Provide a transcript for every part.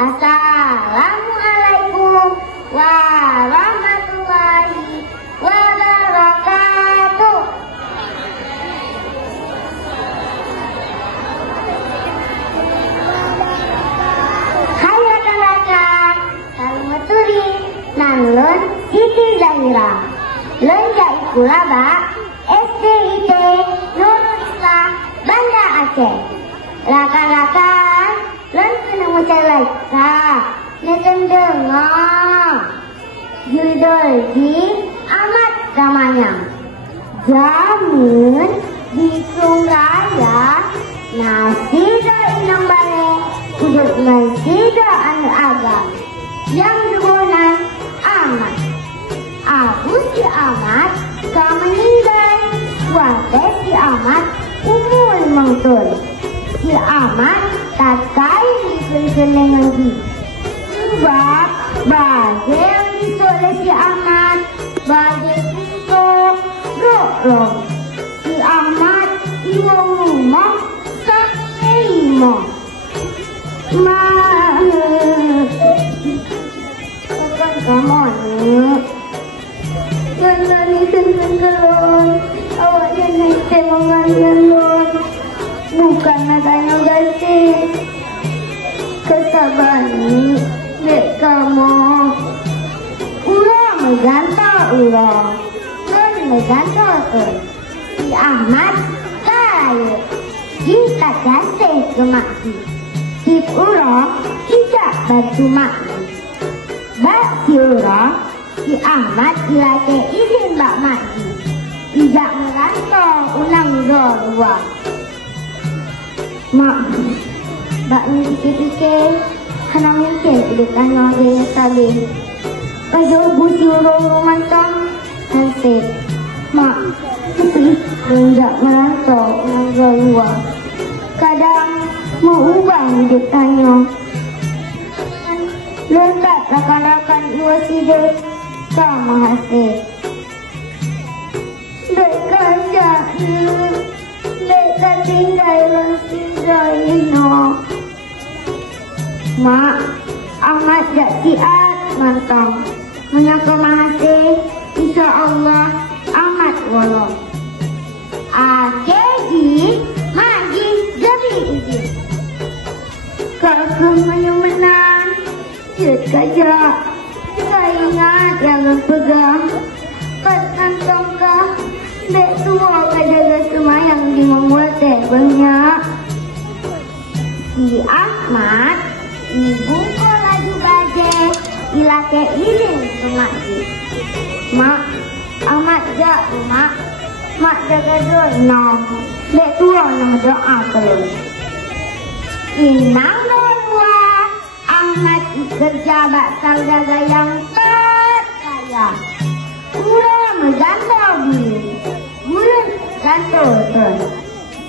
Assalamualaikum warahmatullahi wabarakatuh. Hai rekan-rekan, kalimat turi nanlun Siti Zahira lun jaikula ba SDIT Nurul Islam Banda Aceh. Rakan-rakan lun kena mencari neten dengar judul di amat ramanya jamun di raya nasi do inang bale udut nasi do anu agam yang dugunan amat abu si amat ka meninggal wate si amat umur mangtul si amat tak kaya dipelisen lagi sebab bagel disoleh si amat bagel itu roh si amat iwang rumah sampai imam bukan kamu jangan ikan kelon awaknya naik temangan kelon bukan matanya ganti kesabani dek kamu ulang megantol ulang kan megantol si Ahmad kaya kita ganti ke maki si ulang tidak bantu maki bak si ulang si Ahmad dilake izin bak maki tidak merantau ulang dua mak bak ni pikir-pikir hana mungkin udukan orang tadi pada buci orang mantang nanti mak tapi tidak merantau orang luar kadang mau ubah hidupnya lengkap rakan-rakan dua sidik sama hasil dekat jahil dekat tinggal orang tinggal ino mak amat jak siat mantang menyangka mahasih insyaAllah amat walau akeji maji jabi izin kakak menang jut kajak saya ingat yang pegang pas kantongkah dek tua kajaga semayang di membuat teh banyak si Ahmad ibu ko laju baje ilake izin ke masjid mak amat jak mak jaga doa dek tua nama doa kelun inang doa Ahmad kerja bak saudaga yang terkaya kurang menggantau bulan gantau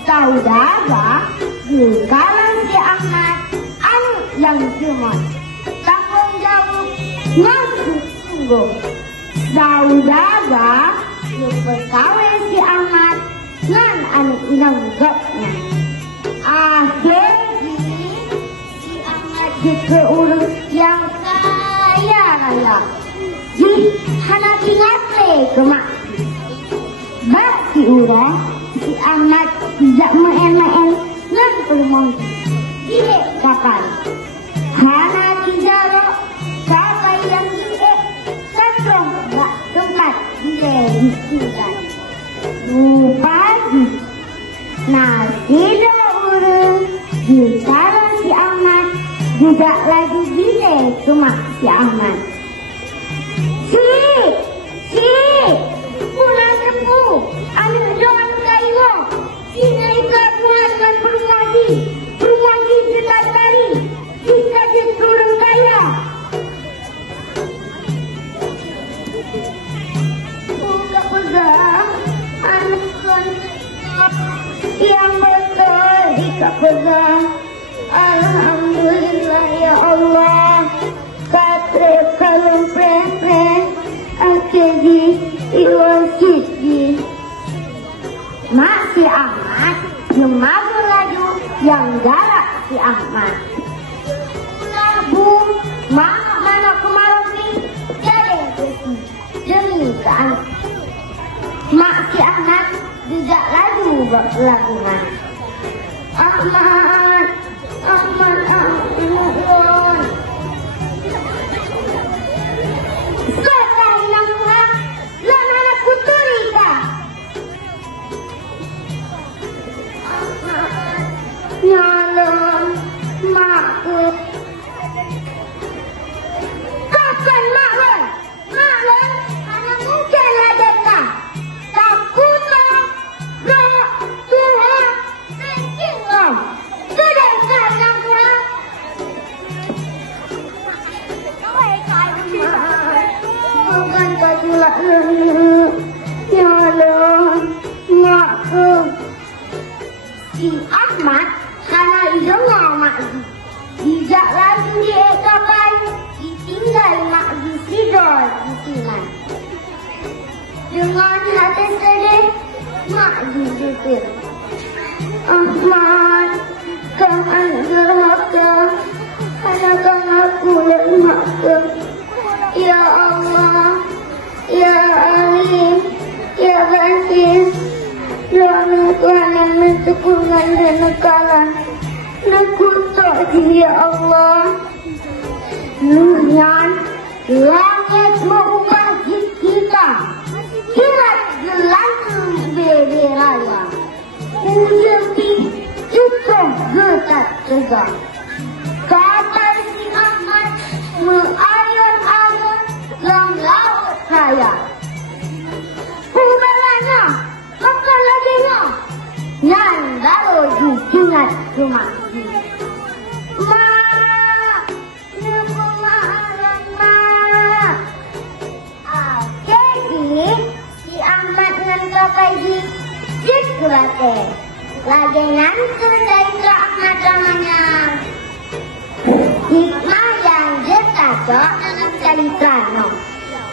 saudaga kalang si Ahmad yang cuma tanggung jawab ngasih sungguh saudaga yang berkawin si Ahmad ngan anak inang gopnya akhirnya si Ahmad juga urus yang kaya raya di hana tinggal ke mak bak si urang si Ahmad tidak main-main ngan perumong ile kapal hana tijaro sampai yang ile katrong bak tempat ile disikan pagi nasi do urung disalah si Ahmad juga lagi ile cuma si Ahmad si pulang rembu anu jangan kayu si naika buat dengan perumadi sekali kita jadi orang kaya buka pegang anak yang betul jika pegang alhamdulillah ya Allah katre kalung pre akhirnya iwan sisi masih Ahmad yang maju laju yang galak si Ahmad bu Mak si Ahmad juga lagu lagunan. Ahmad, Ahmad, Ahmad. Sekarang yang murah, lama nak kuturika. Ahmad, nyalon, makku. Kapan maklum? Maklum, hanya mungkin ada tak. Takutlah, roh, Tuhan, mungkinlah. Sedangkan yang kurang. Bukan kajulah leluh. Ya Allah, makku. Si Ahmad, karena idongnya makku. Tidak lagi diekapai. Tinggal mak disidor di sini. Dengan hati sedih, mak dijukir. Ahmad, jangan gerhaka, anakan aku dan makku. Ya Allah, Ya Alim, Ya Basir, Lalu Tuhan yang mencukupan dan nekalan. Nakutok Ya Allah. Nunyan, langit mengubah kita. Kilat gelantung bebe raya. Ujepi cukup getat tegak. Kata si Ahmad mengayon-ayon dalam laut raya. Kubalana, maka lagi nya. Nyan lalu dikingat rumah. Kaji jikrate lagi nanti dari Ahmad namanya hikmah yang jetato dalam ceritanya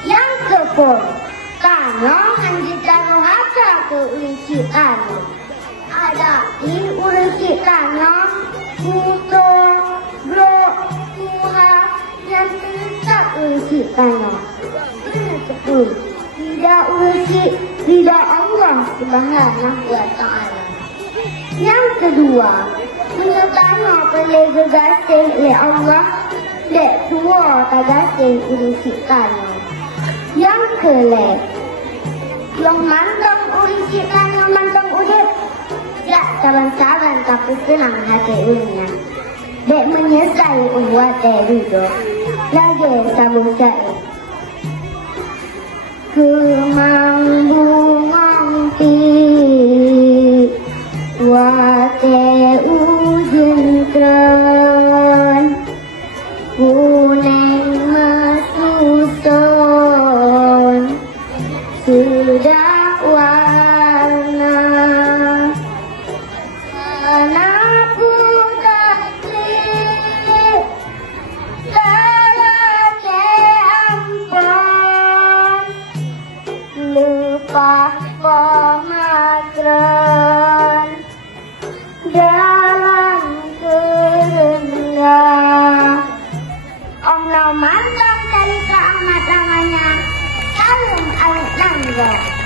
yang kepul kano menjitano hata ke ulicitano ada di ulicitano kuto bro kuha yang tidak ulicitano kepul tidak ulicit tidak Allah Subhanahu wa Ta'ala. Yang kedua, menyertai oleh gegasing oleh Allah dan tua tagasing uli ciptanya. Yang kelima, yang mantang uli ciptanya mantang udip. Tak saban-saban tapi senang hati ulinya. Dek menyesal buat terido. Lagi sabung cari. Kemang bungang ti wate ujung kran kuneng masuson sudah warna anakku kasih salah ampun lupa pematran dalam kerendah. Allah mantap dari Ahmad namanya Salim Al-Nangga.